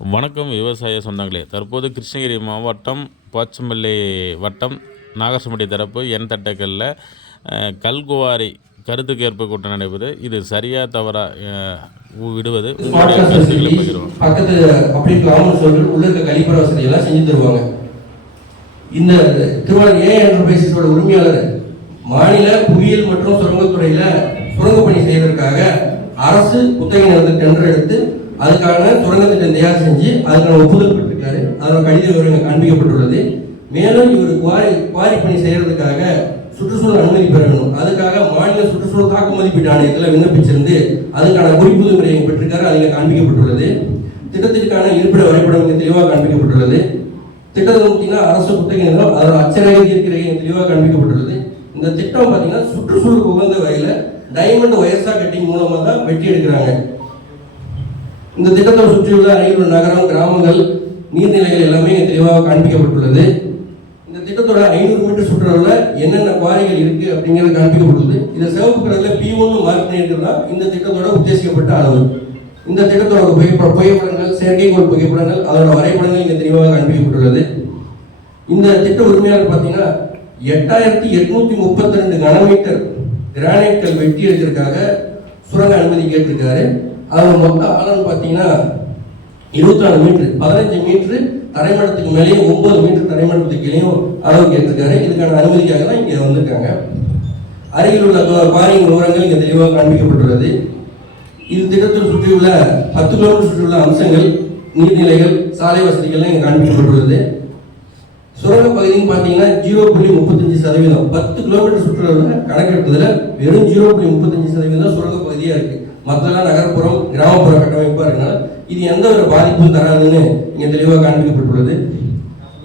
வணக்கம் விவசாய சொந்தங்களே. தற்போது கிருஷ்ணகிரி மாவட்டம் போச்சம்பள்ளி வட்டம் நாகசம்பட்டி தரப்பு என் தட்டக்கல்ல கல்குவாரி கருத்து கேட்பு கூட்டம் நடைபெறுது. இது சரியா தவறா விடுவது உங்களுடைய கருத்துக்களை பகிர்வோம். பக்கத்து அப்படி கிராம சோழர்கள் உள்ள இருக்க கழிப்பற வசதியெல்லாம் செஞ்சு தருவாங்க. இந்த திருவாரூர் என்டர்பிரைசஸோட உரிமையாளர் மாநில புவியியல் மற்றும் சுரங்கத்துறையில சுரங்க பணி செய்வதற்காக அரசு குத்தகை நிலத்தை டெண்டர் எடுத்து அதுக்கான சுரங்க திட்டம் தயார் செஞ்சு அதுக்கான ஒப்புதல் பெற்றிருக்காரு. அதோட கடித விவரங்கள் காண்பிக்கப்பட்டுள்ளது. மேலும் இவர் குவாரி பணி செய்யறதுக்காக சுற்றுச்சூழல் அனுமதி பெற வேண்டும். அதுக்காக மாநில சுற்றுச்சூழல் தாக்க மதிப்பீட்டு ஆணையத்தில் விண்ணப்பிச்சிருந்து அதுக்கான குறிப்புது முறையை பெற்றிருக்காரு. அதில் காண்பிக்கப்பட்டுள்ளது. திட்டத்திற்கான இருப்பிட வரைபடம் இங்கே தெளிவாக காண்பிக்கப்பட்டுள்ளது. திட்டத்தை பார்த்தீங்கன்னா அரசு குத்தகை நிலம் அதோட அச்சரேகை தீர்க்கரேகை தெளிவாக காண்பிக்கப்பட்டுள்ளது. இந்த திட்டம் பார்த்தீங்கன்னா சுற்றுச்சூழல் உகந்த வகையில் டைமண்ட் ஒயர்ஸா கட்டிங் மூலமாக தான் வெட்டி எடுக்கிறாங்க. இந்த திட்டத்தை சுற்றியுள்ள அருகிலுள்ள நகரம், கிராமங்கள், நீர்நிலைகள் எல்லாமே தெளிவாக காண்பிக்கப்பட்டுள்ளது. இந்த திட்டத்தோட 500 மீட்டர் சுற்றுலாவில் என்னென்ன குவாரிகள் இருக்கு அப்படிங்கிறது காண்பிக்கப்பட்டுள்ளது. இதை சிவப்பு கலரில் P1 மார்க் பண்ணியிருக்கிறதா இந்த திட்டத்தோட உத்தேசிக்கப்பட்ட அளவு. இந்த திட்டத்தோட புகைப்படங்கள், செயற்கைக்கோள் புகைப்படங்கள், அதோட வரைபடங்கள் இங்கே தெளிவாக காண்பிக்கப்பட்டுள்ளது. இந்த திட்ட உரிமையாளர் பார்த்தீங்கன்னா 8832 கனமீட்டர் கிரானைட் கல் வெட்டி எடுக்கிறதுக்காக சுரங்க அனுமதி கேட்டிருக்காரு. அவர் மொத்த ஆழம் பார்த்தீங்கன்னா 24 மீட்டர், 15 மீட்டர் தரைமட்டத்துக்கு மேலேயும் 9 மீட்டர் தரைமட்டத்துக்கு கீழேயும் அளவு கேட்டிருக்காரு. இதுக்கான அனுமதிக்காக தான் இங்கே வந்திருக்காங்க. அருகில் உள்ள குவாரியின் விவரங்கள் இங்கே தெளிவாக காண்பிக்கப்பட்டுள்ளது. இது திட்டத்தில் சுற்றியுள்ள 10 கிலோமீட்டர் சுற்றியுள்ள அம்சங்கள், நீர்நிலைகள், சாலை வசதிகள்லாம் இங்கே காண்பிக்கப்பட்டுள்ளது. சுரங்க பகுதின்னு பார்த்தீங்கன்னா 0.35%. 10 கிலோமீட்டர் சுற்றுலாவில் கணக்கெடுத்ததில் வெறும் 0.35% சுரங்க பகுதியாக இருக்கு. மற்றெல்லாம் நகர்ப்புறம், கிராமப்புற கட்டமைப்பாக இருக்கனால இது எந்த ஒரு பாதிப்பும் தராதுன்னு இங்கே தெளிவாக காண்பிக்கப்பட்டுள்ளது.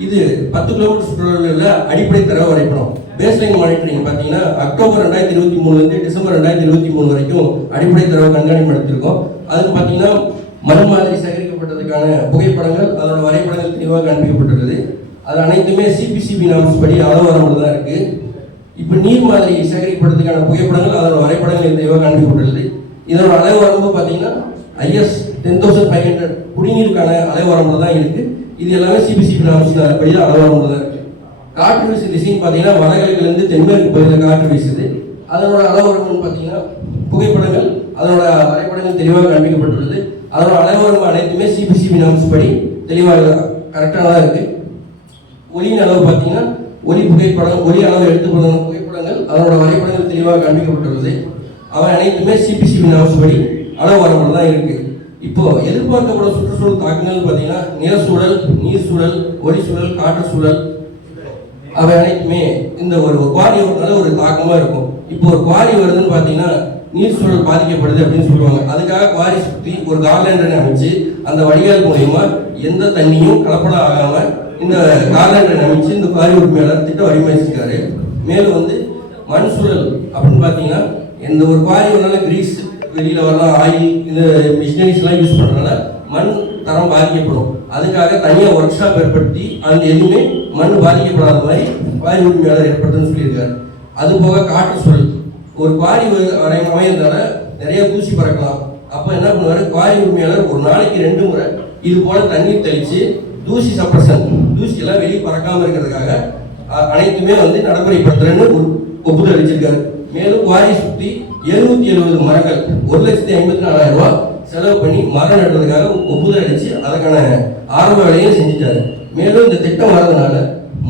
இது 10 கிலோமீட்டர் சுற்றுலாவில் அடிப்படை தரவு வரைபடம் பேஸ்லைன் மானிட்டரிங் பார்த்தீங்கன்னா அக்டோபர் 2023 டிசம்பர் 2023 வரைக்கும் அடிப்படை தரவு கண்காணிப்பு எடுத்திருக்கோம். அதுக்கு பார்த்தீங்கன்னா மண் மாதிரி சேகரிக்கப்பட்டதுக்கான புகைப்படங்கள், அதோட வரைபடங்கள் தெளிவாக காண்பிக்கப்பட்டுள்ளது. அது அனைத்துமே சிபிசிபி நாம்ஸ் படி அளவரம்பு தான் இருக்கு. இப்போ நீர் மாதிரி சேகரிக்கப்படுறதுக்கான புகைப்படங்கள், அதோட வரைபடங்கள் தெளிவாக காண்பிக்கப்பட்டுள்ளது. இதோட அலைவரம்பு பார்த்தீங்கன்னா IS 10500 குடிநீருக்கான அலைவரம்பு தான் இருக்கு. இது எல்லாமே சிபிசிபி நாம்ஸ் படி தான் அலைவரம்பு தான் இருக்கு. காற்று வீசு திசைன்னு பார்த்தீங்கன்னா வடகிழக்கிலிருந்து தென்மேற்கு பகுதியில் காற்று வீசுது. அதனோட அலைவரம்புன்னு பார்த்தீங்கன்னா புகைப்படங்கள், அதனோட வரைபடங்கள் தெளிவாக காண்பிக்கப்பட்டுள்ளது. அதனோட அலைவரம்பு அனைத்துமே சிபிசிபி நாம்ஸ் படி தெளிவாக கரெக்டாக தான் இருக்கு. ஒளியின் அளவு பார்த்தீங்கன்னா ஒளி புகைப்படம், ஒளி அளவு எடுத்துக்கொள்ள புகைப்படங்கள், அதனோட வரைபடங்கள் தெளிவாக காண்பிக்கப்பட்டுள்ளது. அவை அனைத்துமே சிபிசிபி நாம்ஸ் படி அளவு வரம்பு தான் இருக்கு. இப்போ எதிர்பார்க்கப்படும் சுற்றுச்சூழல் தாக்கங்கள் பார்த்தீங்கன்னா நிலச்சூழல், நீர் சூழல், ஒளி சூழல், காற்று சூழல், அவை அனைத்துமே இந்த ஒரு குவாரி ஒரு தாக்கமாக இருக்கும். இப்போ ஒரு குவாரி வருதுன்னு பார்த்தீங்கன்னா நீர் சூழல் பாதிக்கப்படுது அப்படின்னு சொல்லுவாங்க. அதுக்காக குவாரி சுற்றி ஒரு கார்லேண்டரை அமைச்சு அந்த வடிகால் மூலயமா எந்த தண்ணியும் கலப்படம் ஆகாம இந்த கார்லேண்டரை அமைச்சு இந்த குவாரி உரிமையாளர் திட்டம் வடிவமைச்சிருக்காரு. மேலும் மண் சூழல் அப்படின்னு பார்த்தீங்கன்னா இந்த ஒரு குவாரி வரனால கிரீஸ் வெளியில் வரலாம், ஆயில், இந்த மிஷினரிஸ்லாம் யூஸ் பண்ணுறதுனால மண் தரம் பாதிக்கப்படும். அதுக்காக தனியாக ஒர்க் ஷாப் ஏற்படுத்தி அந்த எதுவுமே மண் பாதிக்கப்படாத மாதிரி குவாரி உரிமையாளர் ஏற்படுத்துன்னு சொல்லியிருக்காரு. அதுபோக காற்று சூழல், ஒரு குவாரி அமையறதால நிறைய தூசி பறக்கலாம். அப்போ என்ன பண்ணுவார் குவாரி உரிமையாளர் ஒரு நாளைக்கு 2 முறை இது போல தண்ணீர் தெளித்து தூசி சப்ரஷன், தூசி எல்லாம் வெளியே பறக்காமல் இருக்கிறதுக்காக அனைத்துமே நடைமுறைப்படுத்துறேன்னு ஒரு ஒப்புதல் அளிச்சிருக்காரு. மேலும் குவாரி சுற்றி 770 மரங்கள் 1,54,000 ரூபாய் செலவு பண்ணி மரம் நடுறதுக்காக ஒப்புதல் அளிச்சு அதுக்கான ஆரம்ப வேலையும் செஞ்சுட்டாரு. மேலும் இந்த திட்டம் வரதுனால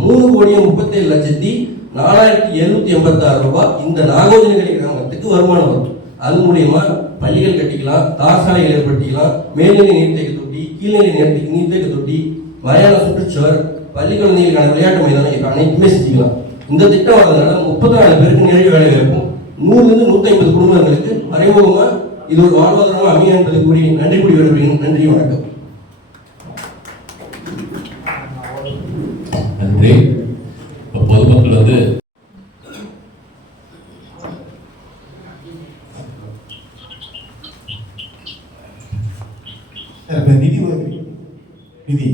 3,37,04,786 ரூபாய் இந்த நாகோஜனகிரி கிராமத்துக்கு வருமானம் வரும். அது மூலியமா பள்ளிகள் கட்டிக்கலாம், தார் சாலைகள் ஏற்படுத்திக்கலாம், மேல்நிலை நீர்த்தேக்க தொட்டி, கீழ்நிலை நீர்த்தேக்க தொட்டி, மயான சுற்றுச்சுவர், பள்ளி குழந்தைகளுக்கான விளையாட்டு மைதானம் அனைத்துமே செஞ்சுக்கலாம். இந்த திட்டம் வரதுனால 34 பேருக்கு நேரடி வேலை வாய்ப்பும் 100-150 குடும்பங்களுக்கு மறைமுகமா இது ஒரு வாழ்வாதாரமா அமைய என்பதை கூறி நன்றி கூறி வருகிறேன். நன்றி, வணக்கம். நன்றி. பொதுமக்கள் நிதி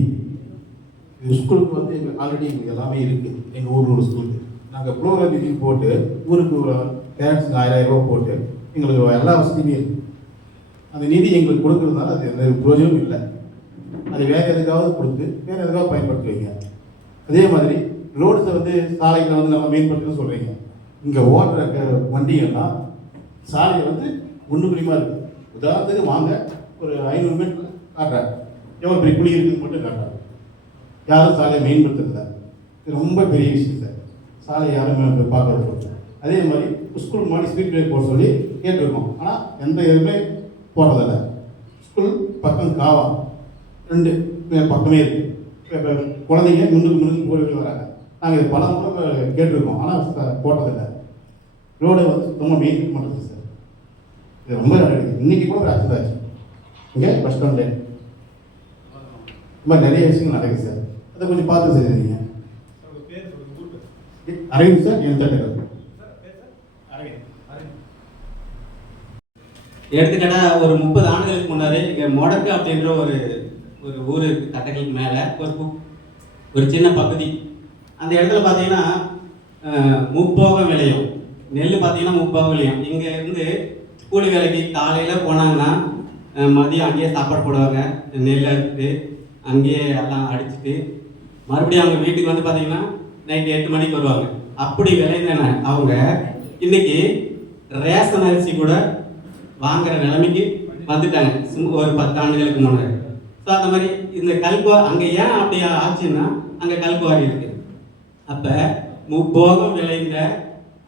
ஸ்கூலுக்கு ஆல்ரெடி எங்களுக்கு எல்லாமே இருக்கு. எங்கள் ஊர் ஸ்கூலுக்கு நாங்கள் ஃப்ளோரல் நிதி போட்டு ஊருக்கு ஒரு பேரண்ட்ஸுக்கு 1000 ரூபா போட்டு எங்களுக்கு எல்லா வசதியுமே இருக்கு. அந்த நிதி எங்களுக்கு கொடுக்கறதுனால அது எந்த பிரயோஜனமும் இல்லை. அது வேறு எதுக்காவது கொடுத்து வேறு எதுக்காவது பயன்படுத்துவீங்க. அதே மாதிரி ரோட்ஸை வந்து சாலைகளை வந்து நம்ம மேம்படுத்தணும்னு சொல்கிறீங்க. இங்கே ஓட்டுற வண்டிகள்லாம் சாலையை வந்து ஒன்றுக்குரியமாக இருக்குது. உதாரணத்துக்கு வாங்க ஒரு 500 மீட்டர் காட்டுறேன், எவ்வளோ பெரிய குழி இருக்குன்னு மட்டும் காட்டுறேன். யாரும் சாலையை மேம்படுத்துறதில்ல. இது ரொம்ப பெரிய விஷயம் சார். சாலை யாரும் பார்க்கறது. அதே மாதிரி ஸ்கூல் முன்னாடி ஸ்பீட் பிரேக் போட சொல்லி கேட்டிருக்கோம். ஆனால் எந்த இதுவுமே போடுறதில்ல. ஸ்கூல் பக்கம் காவா 2 பக்கமே இருக்குது. இப்போ குழந்தைங்க முன்னுக்கு போய் வராங்க. நாங்கள் இது பல முறை கேட்டிருக்கோம், ஆனால் போட்டதில்லை. ரோடு வந்து ரொம்ப மெயின்டைன் பண்ணுறது சார். இது ரொம்ப நடக்குது. இன்றைக்கி கூட ஒரு ஆக்சிடென்ட் ஆச்சு இங்கே பஸ் ஸ்டாண்டு. இந்த மாதிரி நிறைய விஷயங்கள் நடக்குது சார். அதை கொஞ்சம் பார்த்து செய்யுங்க. அரவிந்த் சார், என் தட்டுகள். எடுத்துக்கிட்டால் ஒரு 30 ஆண்டுகளுக்கு முன்னாடி இங்கே மொடக்கு அப்படின்ற ஒரு ஊர் இருக்குது. கட்டங்களுக்கு மேலே ஒரு சின்ன பகுதி. அந்த இடத்துல பார்த்தீங்கன்னா முப்போகம் விளையும். நெல் பார்த்தீங்கன்னா முப்போகம் விளையும். இங்கே இருந்து கூலி வேலைக்கு காலையில் போனாங்கன்னா மதியம் அங்கேயே சாப்பாடு போடுவாங்க. நெல் அறுத்து அங்கேயே எல்லாம் அடிச்சுட்டு மறுபடியும் அவங்க வீட்டுக்கு வந்து பார்த்தீங்கன்னா நைட்டு 8 மணிக்கு வருவாங்க. அப்படி விளைந்தன அவங்க இன்னைக்கு ரேஷன் அரிசி கூட வாங்குற நிலைமைக்கு வந்துட்டாங்க ஒரு 10 ஆண்டுகளுக்கு முன்னாடி. ஸோ அந்த மாதிரி இந்த கல்குவா அங்கே ஏன் அப்படி ஆச்சுன்னா அங்கே கல்குவாரி இருக்குது. அப்போ முப்போகம் விளைந்த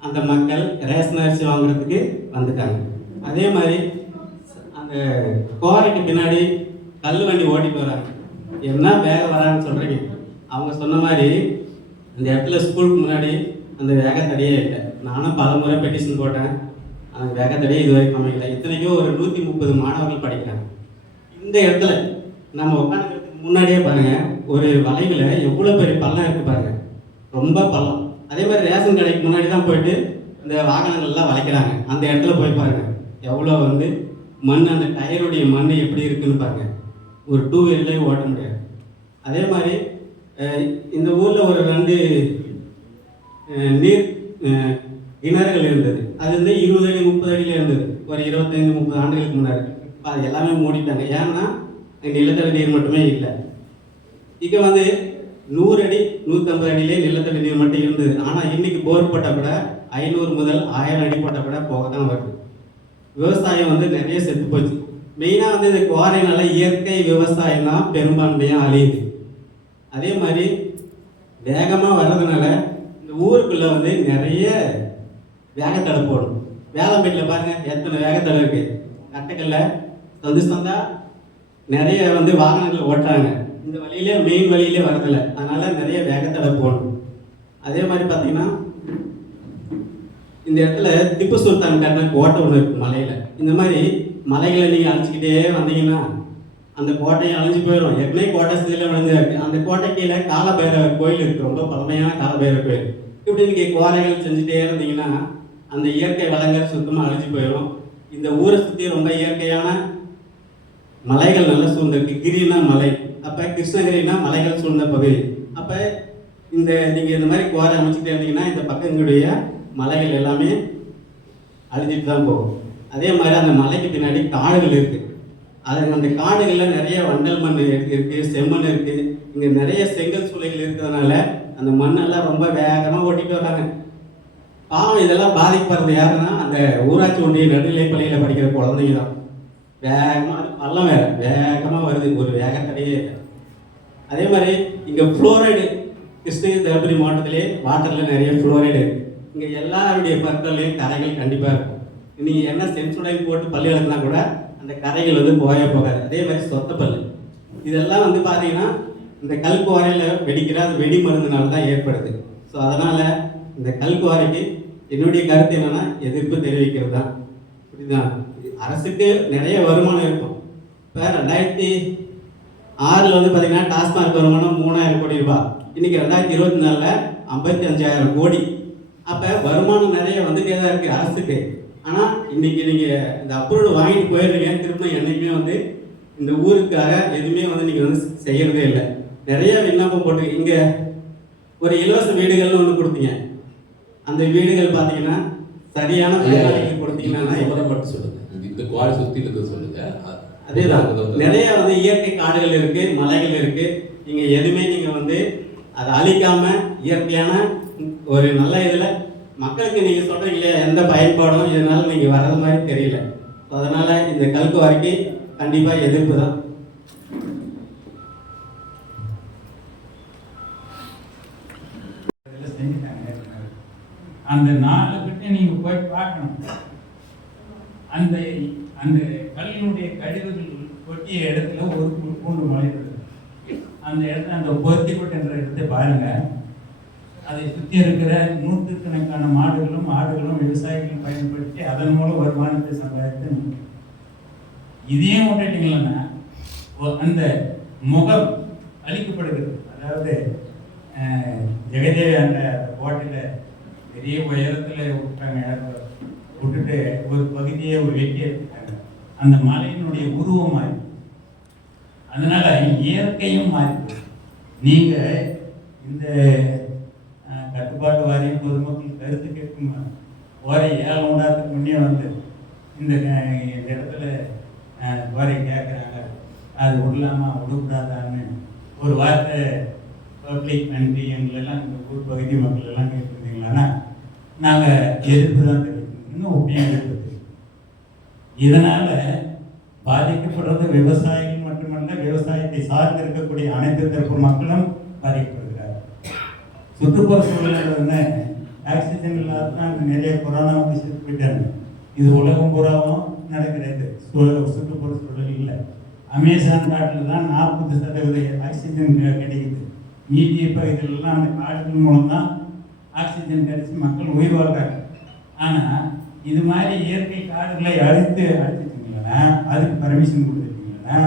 அந்த மக்கள் ரேஷன் அரிசி வாங்குறதுக்கு வந்துட்டாங்க. அதே மாதிரி அந்த குவாரிக்கு பின்னாடி கல் வண்டி ஓட்டிட்டு வராங்க. என்ன வேக வரான்னு சொல்கிறீங்க. அவங்க சொன்ன மாதிரி அந்த இடத்துல ஸ்கூலுக்கு முன்னாடி அந்த வேகத்தடியே இல்லை. நானும் பல முறை பெட்டிஷன் போட்டேன். அந்த வேகத்தடியே இது வரைக்கும் அமைக்கல. இத்தனைக்கும் ஒரு 130 மாணவர்கள் படிக்கிறாங்க. இந்த இடத்துல நம்ம உட்காந்துக்கிறதுக்கு முன்னாடியே பாருங்கள், ஒரு வளைவில் எவ்வளோ பெரிய பள்ளம் இருக்குது பாருங்கள், ரொம்ப பள்ளம். அதே மாதிரி ரேஷன் கடைக்கு முன்னாடி தான் போயிட்டு இந்த வாகனங்கள்லாம் வளைக்கிறாங்க. அந்த இடத்துல போய் பாருங்கள் எவ்வளோ வந்து மண், அந்த டயருடைய மண் எப்படி இருக்குன்னு பாருங்கள். ஒரு 2 வீலர்லேயும் ஓட்ட முடியாது. அதே மாதிரி இந்த ஊரில் ஒரு 2 நீர் கிணறுகள் இருந்தது. அது வந்து 20 அடி 30 அடியில் இருந்தது ஒரு 25-30 ஆண்டுகளுக்கு முன்னாடி. அது எல்லாமே மூடிட்டாங்க. ஏன்னா நிலத்தடி நீர் மட்டுமே இல்லை. இங்கே வந்து 100 அடி 150 அடியிலே நிலத்தடி நீர் மட்டும் இருந்தது. ஆனால் இன்னைக்கு போர் போட்டால் கூட 500 முதல் 1000 அடி போட்டால் கூட போக தான் வருது. விவசாயம் வந்து நிறைய செத்து போச்சு. மெயினாக வந்து இந்த குவாரினால இயற்கை விவசாயம் தான் பெரும்பான்மையாக அழியுது. அதே மாதிரி வேகமாக வர்றதுனால இந்த ஊருக்குள்ளே வந்து நிறைய வேகத்தடை போடும். வேளம்பேட்டில் பாருங்கள் எத்தனை வேகத்தடை இருக்குது. கட்டக்கல்ல சொந்தா நிறைய வந்து வாகனங்கள் ஓட்டுறாங்க. இந்த வழியிலே மெயின் வழியிலே வரதில்லை. அதனால் நிறைய வேகத்தடை போடணும். அதே மாதிரி பார்த்தீங்கன்னா இந்த இடத்துல திப்பு சுல்தான் கட்டின கோட்டை ஒன்று இருக்குது மலையில். இந்த மாதிரி மலைகளை நீங்கள் அழைச்சிக்கிட்டே வந்தீங்கன்னா அந்த கோட்டையை அழிஞ்சு போயிடும். ஏற்கனவே கோட்டை சிதில விழுந்து இருக்குது. அந்த கோட்டை கீழே காலபைரவர் கோயில் இருக்குது, ரொம்ப பழமையான காலபைரவர் கோயில். இப்படி நீங்கள் கோரைகள் செஞ்சுட்டே இருந்தீங்கன்னா அந்த இயற்கை வளங்கள் சுத்தமாக அழிஞ்சு போயிடும். இந்த ஊரை சுற்றி ரொம்ப இயற்கையான மலைகள் நல்லா சூழ்ந்திருக்கு. கிரினா மலை, அப்போ கிருஷ்ணகிரினா மலைகள் சூழ்ந்த பகுதி. அப்போ நீங்கள் இந்த மாதிரி கோரை அமைச்சிட்டே இருந்தீங்கன்னா இந்த பக்கங்களுடைய மலைகள் எல்லாமே அழிஞ்சிட்டு தான் போகும். அதே மாதிரி அந்த மலைக்கு பின்னாடி காடுகள் இருக்குது. அது அந்த காடுகளில் நிறைய வண்டல் மண் இருக்குது, செம்மண் இருக்குது. இங்கே நிறைய செங்கல் சூளைகள் இருக்கிறதுனால அந்த மண்ணெல்லாம் ரொம்ப வேகமாக ஓட்டிட்டு வராங்க. பாவம் இதெல்லாம் பாதிக்கப்படுறது யாருன்னா அந்த ஊராட்சி ஒன்றிய நடுநிலைப்பள்ளியில் படிக்கிற குழந்தைங்க தான். வேகமாக பள்ளம் வேகமாக வருது, ஒரு வேகத்தடையே இல்லை. அதே மாதிரி இங்கே ஃப்ளோரைடு, கிருஷ்ணகிரி தருமபுரி மாவட்டத்திலே வாட்டரில் நிறைய ஃப்ளோரைடு இருக்குது. இங்கே எல்லாருடைய பற்கள்லையும் கரைகள் கண்டிப்பாக இருக்கும். நீங்கள் என்ன சென்சுடைன் போட்டு பள்ளி வளர்க்குனா கூட அந்த கரைகள் வந்து போகவே போகாது. அதே மாதிரி சொத்த பல் இதெல்லாம் வந்து பார்த்தீங்கன்னா இந்த கல்குவாரையில் வெடிக்கிற அது வெடி மருந்துனால தான் ஏற்படுது. ஸோ அதனால் இந்த கல்குவாரைக்கு என்னுடைய கருத்து என்னென்னா எதிர்ப்பு தெரிவிக்கிறது தான். புரியுதா? அரசுக்கு நிறைய வருமானம் இருக்கும். இப்போ 2006 வந்து பார்த்தீங்கன்னா டாஸ்மாக் வருமானம் 3000 கோடி ரூபாய். இன்றைக்கி 2024 55,000 கோடி. அப்போ வருமானம் நிறைய வந்துட்டே தான் இருக்குது அரசுக்கு. ஆனால் இன்றைக்கி நீங்கள் இந்த அப்ரூவல் வாங்கிட்டு போயிடுறீங்க, திரும்ப என்றைக்குமே வந்து இந்த ஊருக்காக எதுவுமே வந்து நீங்கள் வந்து செய்கிறதே இல்லை. நிறைய விண்ணப்பம் போட்டு இங்கே ஒரு இலவச வீடுகள்னு ஒன்று கொடுத்தீங்க. அந்த வீடுகள் பார்த்தீங்கன்னா சரியான பயனாளிகள் கொடுத்தீங்கன்னா மட்டும் சொல்லுங்கள். இந்த குவாரி சுற்றி இருக்கிறது சொல்லுங்கள். அதேதான் நிறைய வந்து இயற்கை காடுகள் இருக்கு, மலைகள் இருக்கு. நீங்க எதுவுமே நீங்க வந்து அதை அழிக்காம இயற்கையான ஒரு நல்ல இதுல மக்களுக்கு நீங்க சொல்றீங்களே எந்த பயன்பாடும் இதனால நீங்க வர்றது மாதிரி தெரியல. அதனால இந்த கல்குவாரிக்கு கண்டிப்பா எதிர்ப்பு தான். அந்த 4 கிட்ட நீங்க போய் பார்க்கணும். அந்த அந்த கல்லினுடைய கழிவுகள் கொட்டிய இடத்துல ஒரு பூண்டு மலை இருக்கு. அந்த இடத்துல அந்த பொத்திக்கொட்டுன்ற இடத்தை பாருங்க. அதை சுற்றி இருக்கிற நூற்றுக்கணக்கான மாடுகளும் ஆடுகளும் விவசாயிகளும் பயன்படுத்தி அதன் மூலம் வருமானத்தை சம்பாதித்து இதையும் விட்டுட்டீங்களன்னா அந்த முகம் அழிக்கப்படுகிறது. அதாவது ஜெகதேவி அந்த கோட்டையில் பெரிய உயரத்தில் விட்டாங்க, விட்டுட்டு ஒரு பகுதியை ஒரு வெட்டி எடுத்துட்டாங்க. அந்த மலையினுடைய உருவம் மாறி, அதனால இயற்கையும் மாறி. நீங்க இந்த கட்டுப்பாட்டு வாரியம் பொதுமக்கள் கருத்து கேட்கும் ஓரை 7 மணி முன்னே வந்து இந்த இடத்துல ஓரை கேட்குறாங்க, அது விடலாமா விடக்கூடாதான்னு ஒரு வார்த்தை பப்ளிக் நன்றி எங்களெல்லாம் இந்த ஊர் பகுதி மக்கள் எல்லாம் கேட்டிருந்தீங்களான்னா நாங்கள் எதிர்ப்பு தான் தெரிவிக்கணும். இன்னும் உண்மையாக இருக்குது. இதனால் பாதிக்கப்படுறது விவசாயிகள் மட்டுமல்ல, விவசாயத்தை சார்ந்து இருக்கக்கூடிய அனைத்து தரப்பு மக்களும் பாதிக்கப்படுகிறார். சுற்றுப்புற சூழல்னு ஆக்சிஜன் இல்லாதான் நிறைய கொரோனா வந்து செத்து போயிட்டாங்க. இது உலகம் பூராவும் நடக்கிறது. சுற்றுப்புற சூழல் இல்லை. அமேசான் காட்டில் தான் 40% ஆக்சிஜன் கிடைக்குது. மீதிய பகுதிகளெல்லாம் அந்த காடுகள் மூலம் தான் ஆக்சிஜன் கிடைச்சி மக்கள் உயிர் வாழ்றாங்க. ஆனால் இது மாதிரி இயற்கை காடுகளை அழிச்சிட்டிங்கன்னா, அதுக்கு பர்மிஷன் கொடுத்துருக்கீங்கன்னா,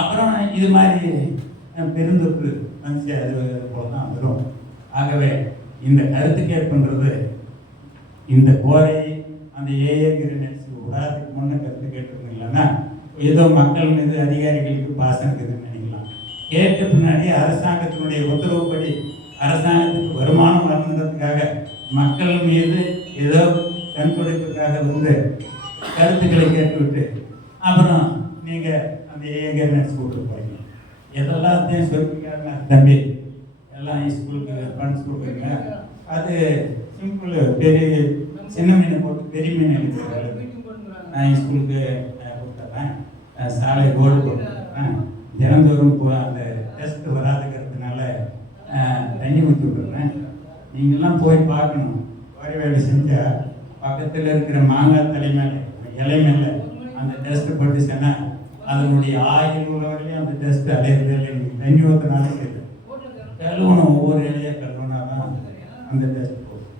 அப்புறம் இது மாதிரி பெருந்தொற்று வந்து அது போல தான் வரும். ஆகவே இந்த கருத்து கேட்புன்றது இந்த கோரை அந்த ஏஏகிரி நினைச்சு விடாதுக்கு முன்னே கருத்து கேட்டிருந்தீங்களன்னா ஏதோ மக்கள் மீது அதிகாரிகளுக்கு பாசம் இருக்குதுன்னு நினைக்கலாம். கேட்ட பின்னாடி அரசாங்கத்தினுடைய உத்தரவுப்படி அரசாங்கத்துக்கு வருமானம் வரணுன்றதுக்காக மக்கள் மீது ஏதோ கண் துடைப்புக்காக வந்து கருத்துக்களை கேட்டுவிட்டு அப்புறம் நீங்கள் அந்த ஏஏகிரி நினைச்சு விட்டு போறீங்க. எதெல்லாத்தையும் சொல்லிக்காங்க தம்பி, எல்லாம் ஸ்கூலுக்கு ஃபண்ட்ஸ் கொடுக்குறீங்க, அது சிம்பிள். பெரிய சின்ன மீனை போட்டு பெரிய மீன் எடுத்துக்கிறாங்க. நான் ஸ்கூலுக்கு கொடுத்துட்றேன், சாலை போர்டு கொடுத்துட்றேன், தினந்தோறும் அந்த டெஸ்ட் வராதுங்கிறதுனால தண்ணி ஊற்றி விட்டுறேன். நீங்கள்லாம் போய் பார்க்கணும். வரி வேலை செஞ்சால் பக்கத்தில் இருக்கிற மாங்காய் தலை மேலே இலை மேலே அந்த டெஸ்ட்டு பட்டுச்சுன்னா அதனுடைய ஆயில் உள்ளவரையும் அந்த டெஸ்ட் அடையிறது இல்லை. தண்ணி ஊற்றினாலும் சரி, கழுவணும். ஒவ்வொரு இலையாக கழுவுனா தான் அந்த டெஸ்ட் போகும்.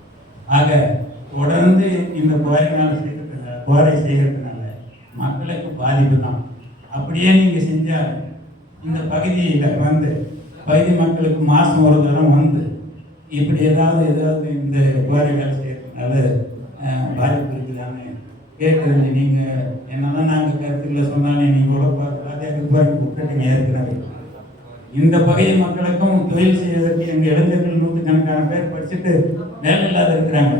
ஆக தொடர்ந்து இந்த கோரை செய்கிறதுனால மக்களுக்கு பாதிப்பு தான். அப்படியே நீங்கள் செஞ்சால் இந்த பகுதியில் வந்து பகுதி மக்களுக்கு மாதம் ஒரு தரம் வந்து இப்படி ஏதாவது இந்த கோரை வேலை செய்கிறதுனால பாதிப்பு இருக்குதான்னு கேட்குறது. நீங்கள் என்னதான் நாங்கள் கருத்துக்களை சொன்னாலே நீங்கள் கூட பார்த்து விட்டுட்டீங்க ஏற்கனவே. இந்த பகுதி மக்களுக்கும் தொழில் செய்வதற்கு எங்கள் இளைஞர்கள் 100கணக்கான பேர் படிச்சுட்டு வேலை இல்லாத இருக்கிறாங்க.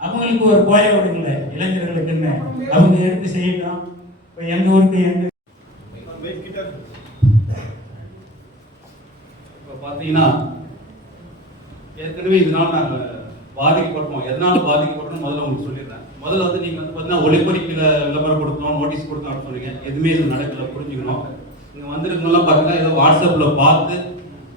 அவங்களுக்கு ஒரு கோய விடுங்கள இளைஞர்களுக்குன்னு அவங்க எடுத்து செய்யணும். இப்போ எங்கள் ஊருக்கு இப்போ பார்த்தீங்கன்னா ஏற்கனவே இதனால் நாங்கள் பாதிக்கப்பட்டோம். எதனால பாதிக்கப்பட்டோம் முதல்ல உங்களுக்கு சொல்லிடுறேன். முதல்ல வந்து நீங்கள் வந்து பார்த்தீங்கன்னா ஒளிபரப்பில் விளம்பரம் கொடுத்தோம், நோட்டீஸ் கொடுத்தோம் அப்படின்னு சொன்னீங்க. எதுவுமே இது நடக்கல, புரிஞ்சுக்கணும். இங்கே வந்திருக்கவங்களாம் பார்த்தீங்கன்னா ஏதோ வாட்ஸ்அப்பில் பார்த்து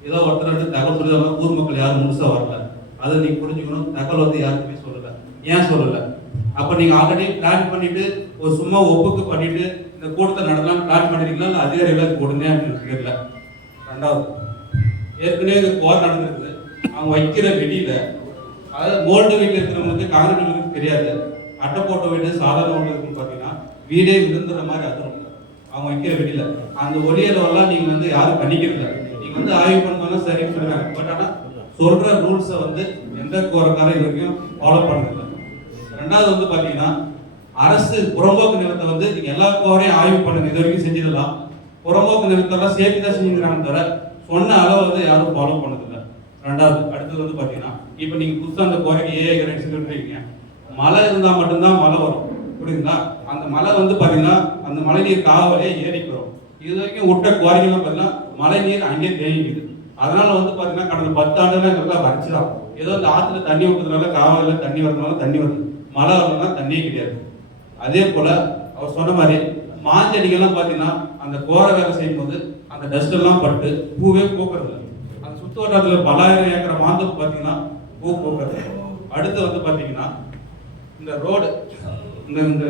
ஏதோ ஒருத்தர் தகவல் சொல்லுவாங்க. ஊர் மக்கள் யாரும் முழுசாக வரல, அதை நீங்கள் புரிஞ்சுக்கணும். தகவல் வந்து யாருக்குமே சொல்லலை. ஏன் சொல்லலை? அப்போ நீங்கள் ஆல்ரெடி பிளான் பண்ணிட்டு ஒரு சும்மா ஒப்புக்கு பண்ணிட்டு இந்த கூட்டத்தை நடத்தலாம் பிளான் பண்ணிருக்கீங்களா, இல்லை அதிகாரிகளுக்கு கொடுங்க அப்படின்னு தெரியல. ரெண்டாவது, ஏற்கனவே இந்த போர் நடந்திருக்குது. அவங்க வைக்கிற வெடியில, அதாவது மோல்டு வீட்டில் இருக்கிறவங்களுக்கு காங்கிரீட் வீட்டுக்கு தெரியாது. அட்டை போட்ட வீடு சாதாரண வீடு இருக்குன்னு பார்த்தீங்கன்னா வீடே விழுந்துற மாதிரி அதுவும் அவங்க வைக்கிற வெடியில அந்த ஒளியலவெல்லாம் நீங்கள் வந்து யாரும் பண்ணிக்கிறதில்ல. நீங்கள் வந்து ஆய்வு பண்ணோம்னா சரின்னு சொல்லுறாங்க. பட் ஆனால் சொல்ற ரூல்ஸை வந்து எந்த கோரக்காரம் இது வரைக்கும் ஃபாலோ பண்ணுறதில்ல. ரெண்டாவது வந்து பார்த்தீங்கன்னா அரசு புறம்போக்கு நிலத்தை வந்து நீங்கள் எல்லா கோரையும் ஆய்வு பண்ணுங்க. இது வரைக்கும் செஞ்சிடலாம். புறம்போக்கு நிலத்தெல்லாம் சேர்த்து தான் செஞ்சுக்கிறாங்க தவிர சொன்ன அளவு வந்து யாரும் ஃபாலோ பண்ணதில்லை. ரெண்டாவது, அடுத்தது வந்து பார்த்தீங்கன்னா இப்போ நீங்கள் புதுசாக அந்த கோரைக்கு ஏஐ சொல்லிட்டு இருக்கீங்க. மழை இருந்தால் மட்டும்தான் மழை வரும், புரியுதுங்களா? அந்த மழை வந்து பார்த்தீங்கன்னா அந்த மழைநீர் காவலே ஏறிக்கிறோம். இது வரைக்கும் விட்ட குவாரிகள்லாம் பார்த்தீங்கன்னா மழை நீர் அங்கேயே தேங்கிக்குது. அதனால வந்து பார்த்தீங்கன்னா கடந்த 10 ஆண்டுலாம் எங்களுக்கு வறட்சி தான். ஏதோ இந்த ஆற்றுல தண்ணி ஊற்றுறதுனால காவலில் தண்ணி வரதுனால தண்ணி வருது, மழை வரலன்னா தண்ணியே கிடையாது. அதே போல் அவர் சொன்ன மாதிரி மாஞ்செடிகள்லாம் பார்த்தீங்கன்னா அந்த கோர வேலை செய்யும்போது அந்த டஸ்டெல்லாம் பட்டு பூவே பூக்கிறது இல்லை. அந்த சுற்று வட்டாரத்தில் பலாயிரம் ஏக்கர் மாந்தோப்பு பார்த்தீங்கன்னா பூ பூக்கிறது. அடுத்து வந்து பார்த்தீங்கன்னா இந்த ரோடு இந்த இந்த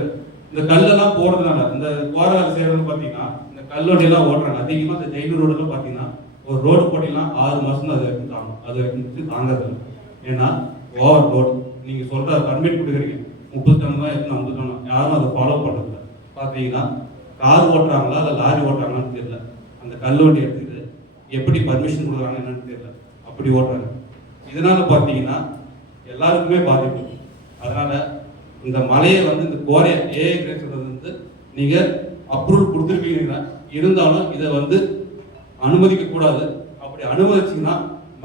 இந்த கல்லெல்லாம் போடுறதுனால இந்த கோர வேலை செய்யறது பார்த்தீங்கன்னா இந்த கல்லோடையெல்லாம் ஓடுறாங்க. அதிகமாக இந்த ஜெயிலு ரோடுலாம் பார்த்தீங்கன்னா ஒரு ரோடு போட்டிங்கன்னா 6 மாதம் தான் அது வரைக்கும் தாங்கும். அது வரைக்கும் தாங்கிறது. ஏன்னா ஓவர் ரோடு நீங்கள் சொல்கிற பர்மிட் கொடுக்குறீங்க 30 டன் தான் எத்தனை 50 டன், யாரும் அதை ஃபாலோ பண்ணுறதில்ல. பார்த்தீங்கன்னா கார் ஓட்டுறாங்களா இல்லை லாரி ஓட்டுறாங்களான்னு தெரியல. அந்த கல்லோண்டி எடுத்துக்கிட்டு எப்படி பர்மிஷன் கொடுக்குறாங்க என்னன்னு தெரியல, அப்படி ஓட்டுறாங்க. இதனால பார்த்தீங்கன்னா எல்லாருக்குமே பாதிப்பு. அதனால இந்த மலையை வந்து இந்த கோரையை ஏஐ வந்து நீங்கள் அப்ரூவல் கொடுத்துருப்பீங்க, இருந்தாலும் இதை வந்து அனுமதிக்க கூடாது. அப்படி அனுமதிச்சிங்கன்னா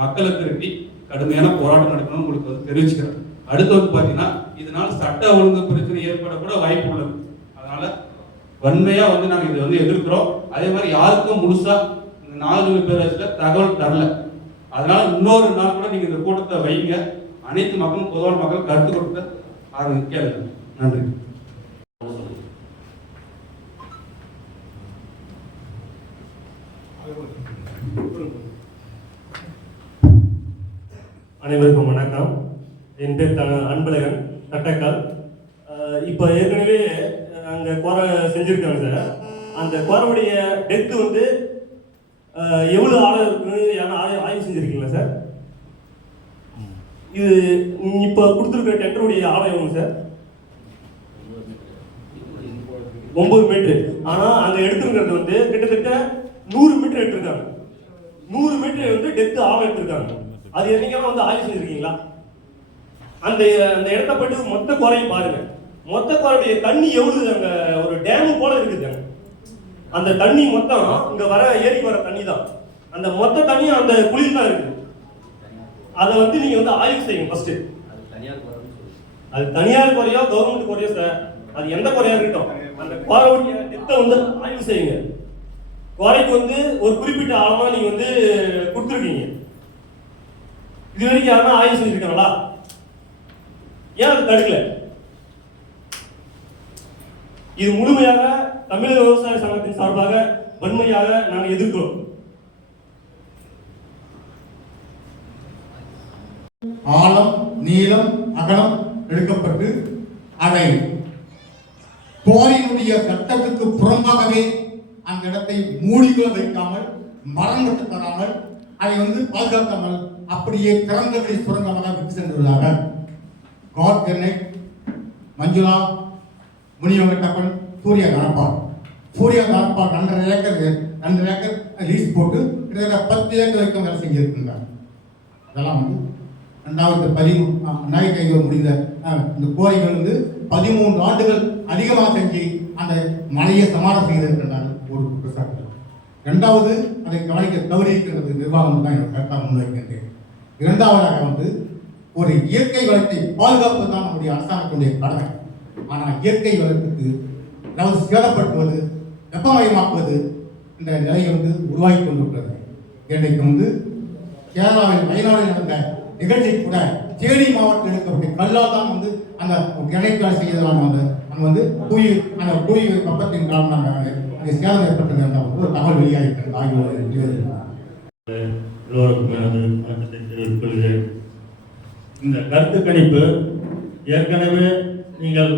மக்களை திருப்பி கடுமையான போராட்டம் நடக்கணும்னு உங்களுக்கு வந்து தெரிவிச்சுக்கிறேன். அடுத்து வந்து பார்த்தீங்கன்னா இதனால சட்ட ஒழுங்கு பிரச்சனை ஏற்பட கூட வாய்ப்பு உள்ளது. அதனால வன்மையா வந்து நாங்கள் இதை வந்து எதிர்க்கிறோம். அதே மாதிரி யாருக்கும் முழுசா இந்த 4 பேர் தகவல் தரல. அதனால இன்னொரு நாள் கூட நீங்க இந்த கூட்டத்தை வைங்க. அனைத்து மக்களும் பொதுவான மக்கள் கருத்து கொடுக்க ஆரம்பிக்க. நன்றி. அனைவருக்கும் வணக்கம். என் பேர் அன்பழகன், தட்டக்கால். இப்போ ஏற்கனவே அங்கே குறை செஞ்சுருக்காங்க சார். அந்த குறைவுடைய டெத்து வந்து எவ்வளோ ஆழம் இருக்குன்னு யாரும் ஆய்வு செஞ்சுருக்கீங்களா சார்? இது இப்போ கொடுத்துருக்க டெண்டருடைய ஆழம் எவ்வளோ சார்? 9 மீட்டரு. ஆனால் அங்கே எடுத்துருக்கிறது வந்து கிட்டத்தட்ட 100 மீட்டர் எடுத்திருக்காங்க. 100 மீட்டர் வந்து டெத்து ஆழம் எடுத்திருக்காங்க. அது என்னைக்காவது வந்து ஆய்வு செஞ்சிருக்கீங்களா? அந்த அந்த இடத்த போயிட்டு மொத்த குறையும் பாருங்க. மொத்த குறையுடைய தண்ணி எவ்வளவு அங்க ஒரு டேம் போல இருக்குது. அந்த தண்ணி மொத்தம் இங்க வர ஏரிக்கு வர தண்ணி தான். அந்த மொத்த தண்ணியும் அந்த குளிர் தான் இருக்குது. அதை வந்து நீங்க வந்து ஆய்வு செய்யுங்க ஃபர்ஸ்ட். அது தனியார் குறையோ கவர்மெண்ட் குறையோ சார், அது எந்த குறையா இருக்கட்டும், அந்த குறையுடைய டெத்தை வந்து ஆய்வு செய்யுங்க. குறைக்கு வந்து ஒரு குறிப்பிட்ட ஆழமா நீங்க வந்து கொடுத்துருக்கீங்க. இது வரைக்கும் யாரும் ஆய்வு செஞ்சிருக்காங்களா? ஏன் அது தடுக்கல? இது முழுமையாக தமிழக விவசாய சங்கத்தின் சார்பாக வன்மையாக நாங்கள் எதிர்க்கிறோம். ஆழம், நீளம், அகலம் எடுக்கப்பட்டு அதை போரினுடைய சட்டத்துக்கு புறம்பாகவே அந்த இடத்தை மூடிக்கொள்ள வைக்காமல், மரம் கட்டு தராமல், அதை வந்து பாதுகாக்காமல் அப்படியே திறந்தவெளி சுரங்கமாக விட்டு சென்றுள்ளார்கள். காட் கெர்னெட், மஞ்சுளா, முனிவங்கட்டப்பன், சூர்யா கணப்பார். சூர்யா கணப்பார் 2 ஏக்கர் லீஸ் போட்டு கிட்டத்தட்ட 10 ஏக்கர் வரைக்கும் வேலை செஞ்சிருக்கின்றார். இதெல்லாம் வந்து 2015 முடிந்த இந்த கோரிகள் வந்து 13 ஆண்டுகள் அதிகமாக செஞ்சு அந்த மலையை சமாளம் செய்திருக்கின்றார் ஒரு குற்றச்சாட்டு. 2வது அதை கவனிக்க தவறியிருக்கிறது நிர்வாகம் தான் எனக்கு கரெக்டாக முன்வைக்கின்றேன். 2வதாக வந்து ஒரு இயற்கை வளத்தை பாதுகாப்பு தான் நம்முடைய அரசாங்கத்துடைய கடமை. ஆனால் இயற்கை வளத்துக்கு அதாவது சேதப்படுத்துவது, வெப்பமயமாக்குவது இந்த நிலையை வந்து உருவாகி கொண்டிருக்கிறது. இன்றைக்கு வந்து கேரளாவில் வயநாடு நடந்த நிகழ்ச்சி கூட தேனி மாவட்டத்தில் எடுக்கப்பட்ட கல்லால் தான் வந்து அந்த கிணற்கால் செய்ததான அங்கே வந்து அந்த தூய் வெப்பத்தின் காரணமாக அங்கே சேதம் ஏற்பட்டது என்ற ஒரு தகவல் வெளியாகிருக்கிறது. ஆகியோர் இந்த கருத்து கணிப்பு ஏற்கனவே நீங்கள்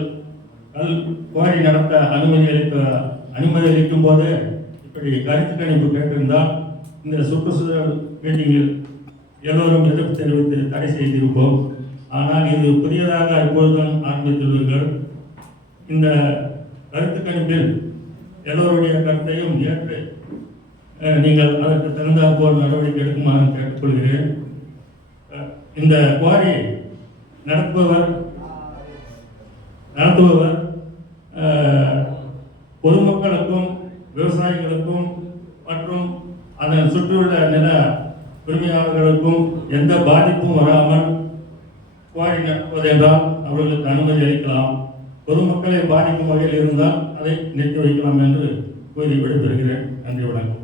கோரி நடத்த அனுமதி அளிக்கும் போது இப்படி கருத்து கணிப்பு கேட்டிருந்தால் இந்த சுற்றுச்சூழல் மீட்டிங்கில் எல்லோரும் எதிர்ப்பு தெரிவித்து தடை செய்திருப்போம். ஆனால் இது புதியதாக இப்பொழுதுதான் ஆரம்பித்துள்ளீர்கள். இந்த கருத்து கணிப்பில் எல்லோருடைய கருத்தையும் ஏற்று நீங்கள் அதற்கு தகுந்தாற் போல் நடவடிக்கை எடுக்குமாறு கேட்டுக்கொள்கிறேன். இந்த குவாரி நடத்துபவர் பொதுமக்களுக்கும் விவசாயிகளுக்கும் மற்றும் அதன் சுற்றியுள்ள நில உரிமையாளர்களுக்கும் எந்த பாதிப்பும் வராமல் குவாரி நடத்துவதென்றால் அவர்களுக்கு அனுமதி அளிக்கலாம். பொதுமக்களை பாதிக்கும் வகையில் இருந்தால் அதை நிறுத்தி வைக்கலாம் என்று கூறி விடைபெறுகிறேன். நன்றி, வணக்கம்.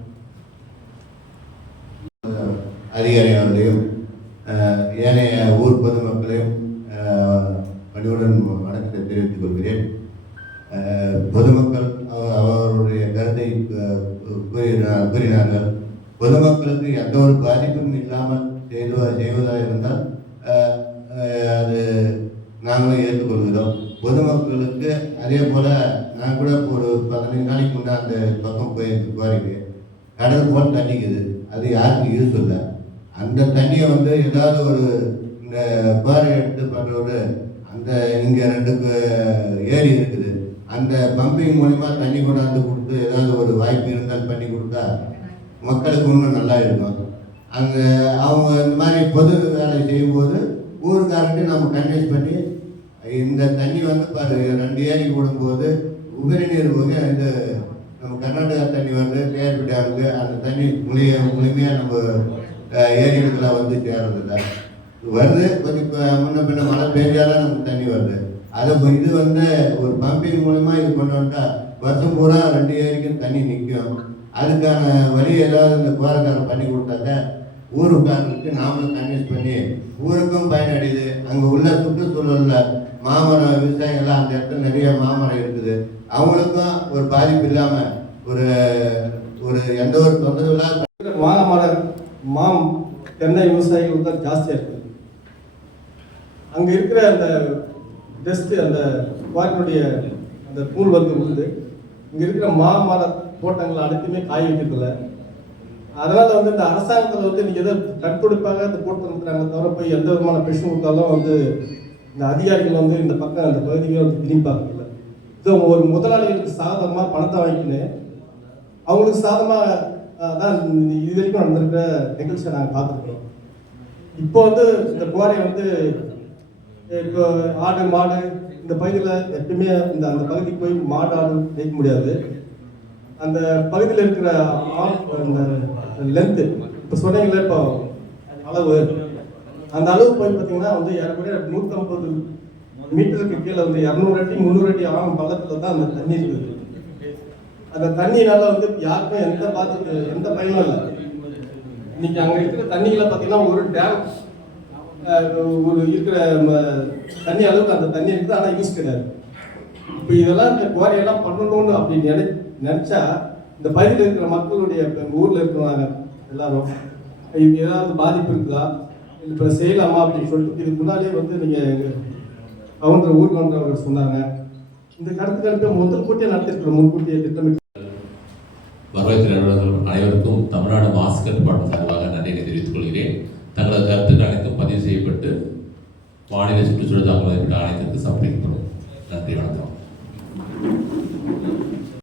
அதிகாரிகளையும் ஏனைய ஊர் பொதுமக்களையும் பணிவுடன் வணக்கத்தை தெரிவித்துக் கொள்கிறேன். பொதுமக்கள் அவருடைய கருத்தை கூறினார்கள். பொதுமக்களுக்கு எந்த ஒரு பாதிப்பும் இல்லாமல் செய்வதாக இருந்தால் அது நாங்களும் ஏற்றுக்கொள்கிறோம். பொதுமக்களுக்கு அதே போல் நான் கூட ஒரு 15 நாளைக்கு முன்னே அந்த பக்கம் போயிருக்கேன். கடல் போல் தண்ணிக்குது, அது யாருக்கும் யூஸ் இல்லை. அந்த தண்ணியை வந்து ஏதாவது ஒரு இந்த குவாரி எடுத்து பண்ணுறது, அந்த இங்கே 2 ஏரி இருக்குது, அந்த பம்பிங் மூலிமா தண்ணி கொண்டாந்து கொடுத்து ஏதாவது ஒரு வாய்ப்பு இருந்தால் பண்ணி கொடுத்தா மக்களுக்கு இன்னும் நல்லா இருக்கும். அங்கே அவங்க இந்த மாதிரி பொது வேலை செய்யும்போது ஊருக்காரங்க நம்ம கன்வின்ஸ் பண்ணி இந்த தண்ணி வந்து பாரு 2 ஏரி விடும்போது உபரி நீர் போக இது நம்ம கர்நாடகா தண்ணி வந்து கேஆர்பி டேமுக்கு அந்த தண்ணி முழுமையாக நம்ம ஏரிகளுக்கெல்லாம் வந்து சேர்றதில்லை. வருது கொஞ்சம் முன்ன பின்ன மழை பெய்யாதான் நமக்கு தண்ணி வருது. அதை இது வந்து ஒரு பம்பிங் மூலமா இது கொண்டு வந்தா வருஷம் பூரா 2 ஏரிக்கும் தண்ணி நிற்கும். அதுக்கான வழி ஏதாவது இந்த கோரக்காரன் பண்ணி கொடுத்தாக்க ஊருக்காரங்களுக்கு நாமளும் கன்வின்ஸ் பண்ணி ஊருக்கும் பயனடையுது. அங்கே உள்ள சுற்றுச்சூழலில் மாமரம் விவசாயிகள்லாம் அந்த இடத்துல நிறைய மாமரம் இருக்குது, அவங்களுக்கும் ஒரு பாதிப்பு இல்லாமல் ஒரு எந்த ஒரு தொந்தரவு இல்லாத மாமரம் தென்னை விவசாயிகள் தான் ஜாஸ்தியாக இருக்குது. அங்கே இருக்கிற அந்த டெஸ்ட்டு அந்த குவாரினுடைய அந்த தூள் வந்து இங்கே இருக்கிற மர தோட்டங்கள் அனைத்துமே காய் வைக்கிறதில்ல. அதனால் வந்து இந்த அரசாங்கத்தில் வந்து நீங்கள் எதை கண்துடைப்பாக அந்த போட்டு நிறுத்துறாங்க தவிர போய் எந்த விதமான பிரச்சனை கொடுத்தாலும் வந்து இந்த அதிகாரிகள் வந்து இந்த பக்கம் அந்த பகுதியை வந்து திரும்பிப்பாங்க. இது ஒரு முதலாளிகளுக்கு சாதகமாக பணத்தை வாங்கிக்கின்னு அவங்களுக்கு சாதகமாக தான் இது வரைக்கும் நடந்திருக்கிற நிகழ்ச்சியை நாங்கள் பார்த்துருக்கோம். இப்போ வந்து இந்த குவாரியை வந்து இப்போ ஆடு மாடு இந்த பகுதியில் எப்பயுமே அந்த பகுதிக்கு போய் மாடு ஆடு வைக்க முடியாது. அந்த பகுதியில் இருக்கிற அந்த லென்த்து இப்போ சொன்னீங்களே இப்போ அளவு, அந்த அளவு போய் பார்த்தீங்கன்னா வந்து ஏறக்குறைய 150 மீட்டருக்கு கீழே வந்து 200 அடி 300 அடி ஆழம் பள்ளத்தில் தான் அந்த தண்ணி இருக்குது. அந்த தண்ணினால வந்து யாருக்கும் எந்த பயனும் இல்லை. இன்னைக்கு அங்கே இருக்கிற தண்ணிகளை பார்த்தீங்கன்னா ஒரு டேம் ஒரு இருக்கிற தண்ணி அளவுக்கு அந்த தண்ணி இருக்குது, ஆனால் யூஸ் கிடையாது. இப்போ இதெல்லாம் இந்த குவாரியெல்லாம் பண்ணணும்னு அப்படி நினச்சா இந்த பகுதியில் இருக்கிற மக்களுடைய ஊரில் இருக்கிறவங்க எல்லாரும் இது ஏதாவது பாதிப்பு இருக்குதா இப்போ செய்யலாமா அப்படின்னு சொல்லிட்டு இதுக்கு முன்னாடியே வந்து நீங்கள் கவுண்டர் ஊர் கவுண்டர் சொன்னாங்க. இந்த கருத்து கணிப்பை முன்கூட்டியே நடத்திருக்கிறோம், முன்கூட்டியே திட்டமிட்டு. வருவாய்த்துறை அலுவலர்கள் அனைவருக்கும் தமிழ்நாடு மாசு கட்டுப்பாட்டு சார்பாக நன்றியை தெரிவித்துக் கொள்கிறேன். தங்களது கருத்துக்கள் அனைத்தும் பதிவு செய்யப்பட்டு மாநில சுற்றுச்சூழல் தகவல் ஆணையத்திற்கு சமர்ப்பிக்கப்படும்.